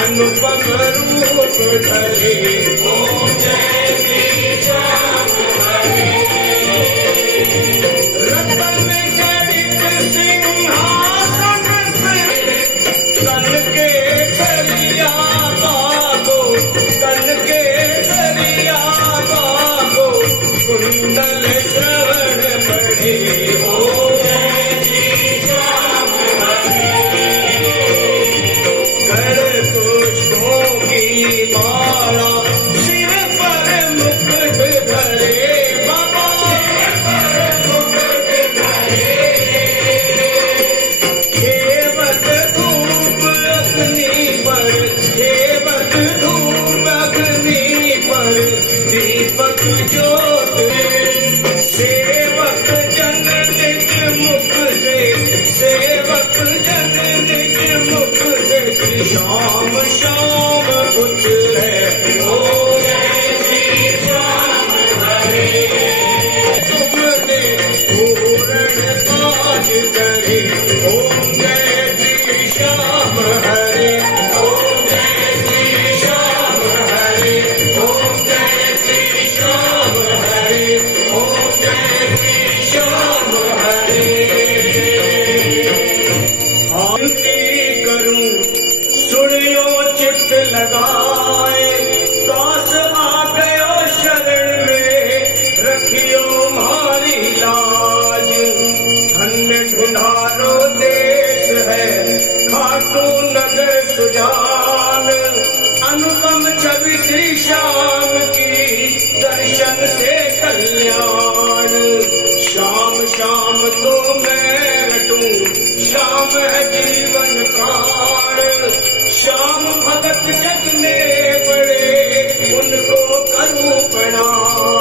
अनुपम रूप धरे ओम जय श्री श्याम हरे। रतन जड़ित सिंहासन से कन के सरिया बागो, कन के सरिया बागो, कुंडल श्रवण बढ़े ओम जय श्री श्याम हरे। कर पुष्पों की माला सिर पर मुकुट धरे बाबा, मुकुट धरे। खेवत धूप अग्नि पर, खेवत धूप अग्नि पर, दीपक ज्योत सेवक जन निज मुख से, सेवक जन निज मुख से श्याम श्याम उतरे ओम जय श्री श्याम हरे। तुमने पूर्ण काज करे ओम जय श्री श्याम हरे। ओम जय श्री श्याम हरे। ओम जय श्री श्याम हरे। ओम जय श्री श्याम हरे। आरती करूं सुनियो चित्त लगाए, दास आ गयो शरण में, रखियो मारी लाज। धन्य ढूंढारो देश है खाटू नगर सुजान, अनुपम छवि श्री श्याम की दर्शन से कल्याण। श्याम श्याम तो मैं रटूं, श्याम है जीवन प्राण। श्याम भगत जग में बड़े, उनको करूं प्रणाम।